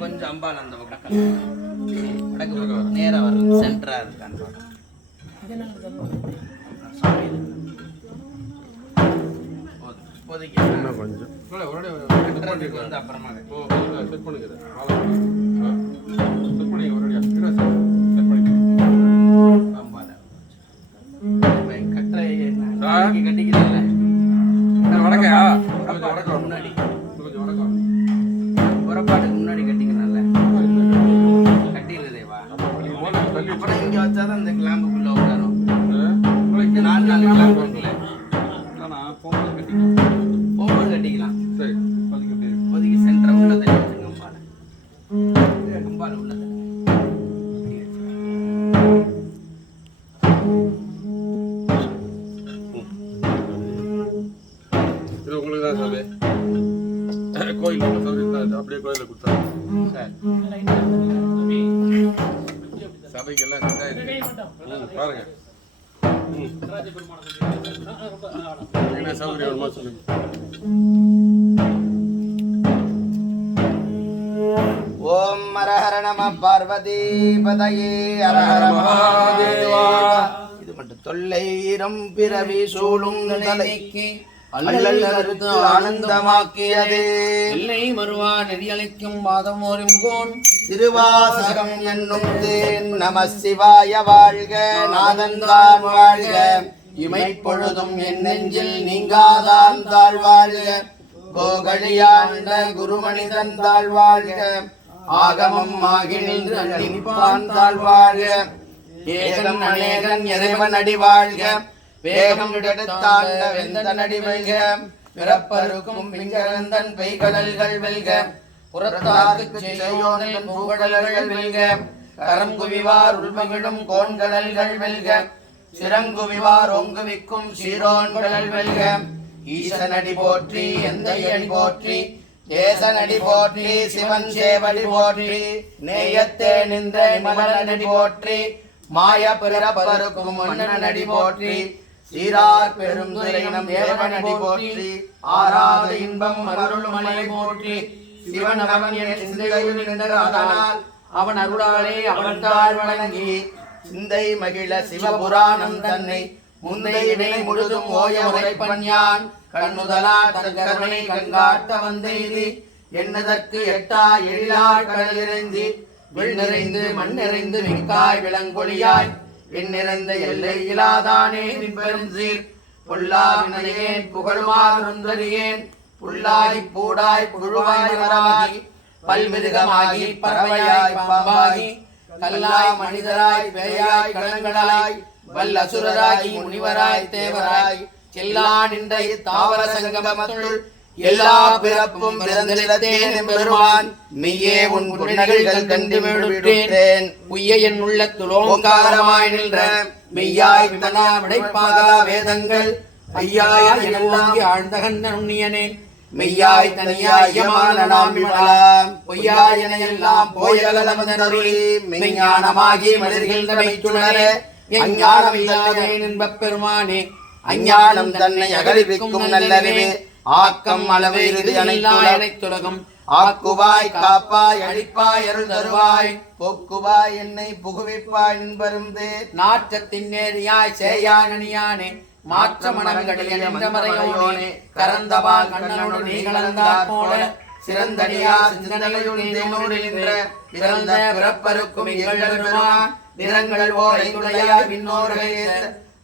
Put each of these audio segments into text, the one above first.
கொஞ்சம் அம்பாள் அந்த பக்கம் நேரா வரும் சென்டரா இருக்கான்னு கொஞ்சம் அப்புறமா கட்டிக்கிறேன் முன்னாடி புறப்பாட்டுக்கு முன்னாடி கட்டிக்கணும்ல கட்டிடுறதேவா அப்புறம் இங்க வச்சாதான் இந்த கிளாம்புக்குள்ள உட்காரும் 4 கிளாம்பு இருக்குல்ல போகும்போது கட்டிக்கலாம் இப்போதைக்கு சென்டர் உள்ள தள்ளி வச்சுங்க அம்பால உள்ள தள்ளி உங்களுக்கு தான் சொல்லு கோயில் அப்படியே கோயில கொடுத்தாங்க சபைக்கெல்லாம் பாருங்க என்ன சௌகரியமா சொல்லுங்க. ஓம் ஹர நம பார்வதி பதயே ஹர ஹர மகாதேவா. இது மட்டும் தொல்லையிரம் பிறவி சூழும் தலைக்கு அல்லல் கருத்து ஆனந்தமாக்கியதே எல்லை மறுவா நெறியளிக்கும் மாதம் ஒருங்கோன் திருவாசகம் என்னும் தேன். நம சிவாய வாழ்க நாதன்தான் வாழ்க இமைப்பொழுதும் என் நெஞ்சில் நீங்காதான் தாழ்வாழ்க. கோகழியாண்ட குருமனிதன் தாழ்வாழ்க ஆகமம் ஆகி நின்று நிற்பான் தாழ்வாழ்க. ஏகன் அநேகன் இறைவன் அடி வாழ்க வேகம் இடத்தாண்ட வெந்த நடி வெல்க. பிறப்பருக்கும் பிங்கரந்தன் பெய்கடல்கள் வெல்க புறத்தார்க்கு செய்யோதன் பூகடல்கள் வெல்க. கரங்குவிவார் உள்மகிழும் கோண்கடல்கள் வெல்க சிறங்குவிவார் ஒங்குவிக்கும் சீரோன்கடல் வெல்க. ஈசனடி போற்றி எந்தை அடி போற்றி தேசனடி போற்றி சிவன் சேவடி போற்றி நேயத்தே நின்ற நிமலனடி போற்றி மாய பிறப்பருக்கும் மன்னனடி போற்றி சீரார் பெரும் துறையினம் தேவனடி போற்றி ஆராத இன்பம் அருள்மலை போற்றி. சிவன் அவன் என் சிந்தையில் நின்றதால் அவன் அருளாலே அவன் தாழ் வழங்கி சிந்தை மகிழ சிவபுராணம் தன்னை முந்தை வினை முழுதும் ஓய உரைப்பன் யான். கண்ணுதலா தற்கருணை கண்காட்ட வந்தெய்தி என்னதற்கு எட்டா எழிலார் கடல் இறைந்தி வில் நிறைந்து மண் நிறைந்து மிக்காய் விளங்கொழியாய் என் நிறைந்த எல்லை இலாதானே பெரும் சீர். பொல்லா வினையேன் புகழுமாறுந்தறியேன் புல்லாய் பூடாய் புழுவாய் மரமாகி பல்மிருகமாகி பறவையாய் பாம்பாகி கல்லாய் மனிதராய் பேயாய் களங்களாய் வல் அசுரராகி முனிவராய் தேவராய் செல்லா நின்ற தாவர சங்கமத்துள் எல்லா பிறப்பும் பிறந்திடத்தேன் எம்பெருமான் மெய்யே உன் புன்னகைகள் கண்டு விடுற்றேன் உய்ய என் உள்ளத்துள் ஓங்காரமாய் நின்ற மெய்யாய் விமலா விடைப்பாகா வேதங்கள் ஐயாய் எல்லாம் ஆழ்ந்த கண்ட நுண்ணியனே மெய்யாய் தனியாய் யமான நாம் விமலா பொய்யாய் என எல்லாம் போயகலமதனருளி மெய்ஞானமாகி மலர்கின்ற மெய்ச்சுடரே எஞ்ஞானம் இல்லாதே என்பப் பெருமானே அஞ்ஞானம் தன்னை அகலிவிக்கும் நல்லறிவே ஆக்கம் அளவு இறுதி அனைத்துலகம் ஆக்குவாய் காப்பாய் அழிப்பாய் அருள் தருவாய் போக்குவாய் என்னை புகுவிப்பாய் என்பருந்தே நாற்றத்தின் நேரியாய் சேயாய் நனியானே மாற்ற மனங்களில் என்ற மறையோனே கரந்தவால் கண்ணனோடு நீ கலந்தாற் போல சிறந்தடியா சிந்தனையுள் தேனோடு நின்ற பிறந்த பிறப்பருக்கும் இகழ்பெருமான் நிறங்கள் ஓரை துணையாய் விண்ணோர்களே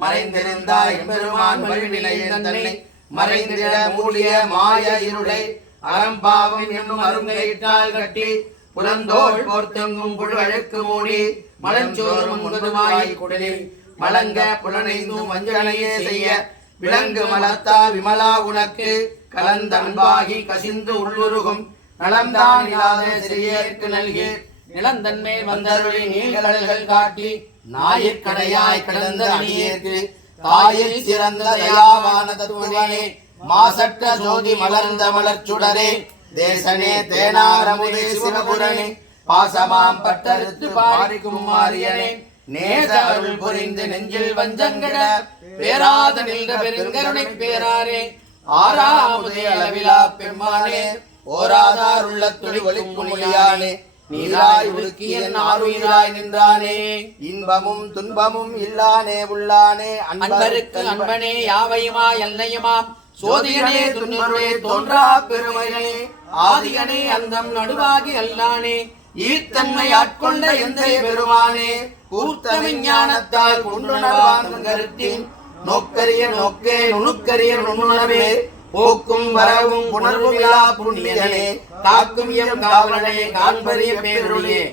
மறைந்திருந்தாய் பெருமான் வழிநிலையே தன்னை மறைந்திட மூடிய மாய இருளை அறம்பாவம் என்னும் அருங்கையிட்டால் கட்டி புலந்தோள் போர்த்தெங்கும் புழுவழுக்கு மூடி மலஞ்சோறும் முன்பதுமாய் குடலில் மலங்க புலனைந்தும் வஞ்சனையே செய்ய விலங்கு மலத்தா விமலா உனக்கு கலந்தன்பாகி கசிந்து உள்ளுருகும் நலம்தான் இல்லாத சிறியேற்கு நல்கி நிலந்தன்மேல் வந்தருளி நீழ்கடல்கள் காட்டி நாயிற்கடையாய் கிடந்த அணியேற்கு தாயில் சிறந்த தயாவான தத்துவனே மாசற்ற ஜோதி மலர்ந்த மலர்ச்சுடரே தேசனே தேனாரமுதே சிவபுரனே பாசமாம் பட்டறுத்து பாரிக்கும் மாரியனே நேச அருள் புரிந்து நெஞ்சில் வஞ்சங்கட பேராத நின்ற பெருங்கருணை பேராரே ஆறாமுதே அளவிலா பெம்மானே ஓராதார் உள்ள துளி ஒளிப்புலியானே நீராய் உருக்கிய ஆறுயிராய் நின்றானே இன்பமும் துன்பமும் இல்லானே உள்ளானே அன்பருக்கு அன்பனே யாவையுமா எல்லையுமாம் சோதியனே துன்பருளே தோன்றா பெருமையனே ஆதியனே அந்தம் நடுவாகி அல்லானே ஈத்தன்மை ஆட்கொண்ட எந்த பெருமானே கூர்த்த விஞ்ஞானத்தால் கொண்டுணர்வான் கருத்தின் நோக்கரிய நோக்கே நுணுக்கரிய நுண்ணுணர்வே போக்கும் வரவும் புணர்வுமிலா புண்ணியனே காக்கும் எம் காவலனே காண்பரிய பேருளியே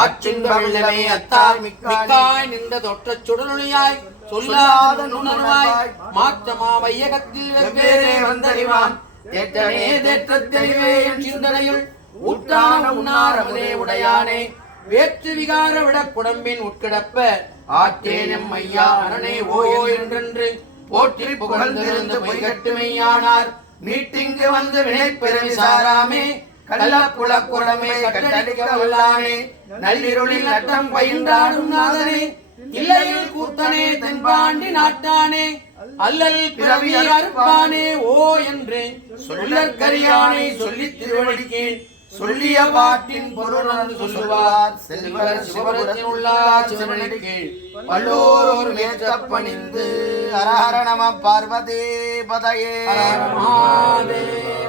ஆற்றின் வெள்ளமே அத்தாய் மிக்காய் நின்ற தொற்றச் சுடரொளியாய் சொல்லாத நுணர்வாய் மாற்றமா வையகத்தில் வெவ்வேறே வந்தறிவான் தேற்றனே தேற்றத் தெளிவே என் சிந்தனையுள் ஊற்றான உண்ணாரமதே உடையானே வேற்று விகார விட குடம்பின் உட்கிடப்ப ஆற்றேனம் ஐயா அரணே ஓ என்றென்று போற்றி புகழ்ந்திருந்து பொய்கட்டு மெய்யானார் மீட்டிங்கு வந்து வினைப்பெருவி சாராமே கள்ளப்புல குடமே கட்டடிக்க வல்லானே நள்ளிருளில் நட்டம் பயின்றாடும் நாதனே இல்லையில் கூத்தனே தென்பாண்டி நாட்டானே அல்லல் பிறவி அறுப்பானே ஓ என்று சொல்லற்கரியானை சொல்லி திருவடிக்கேன் சொல்லிய பாட்டின் பொருள் சொல்லுவார் செல்வர் சிவபுரத்தில் உள்ளார் சிவனடிக்கு பல்லோர் மேற்ற பணிந்து ஹரஹர நம பார்வதி பதையே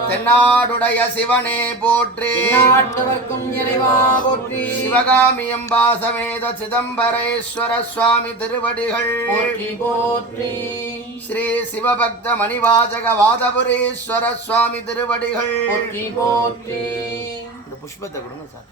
தென்னாடுடைய சிவனே போற்றி நாட்டவர்க்கும் இறைவா போற்றி சிவகாமி அம்பா சமேத சிதம்பரேஸ்வர சுவாமி திருவடிகள் போற்றி போற்றி ஸ்ரீ சிவபக்த மணிவாஜக வாதபுரீஸ்வர சுவாமி திருவடிகள் போற்றி போற்றி இந்த புஷ்பத்தை கொடுங்க சார்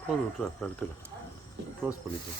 போதும் விட்டுறா, அடுத்துல க்ளோஸ் பண்ணிக்கோ.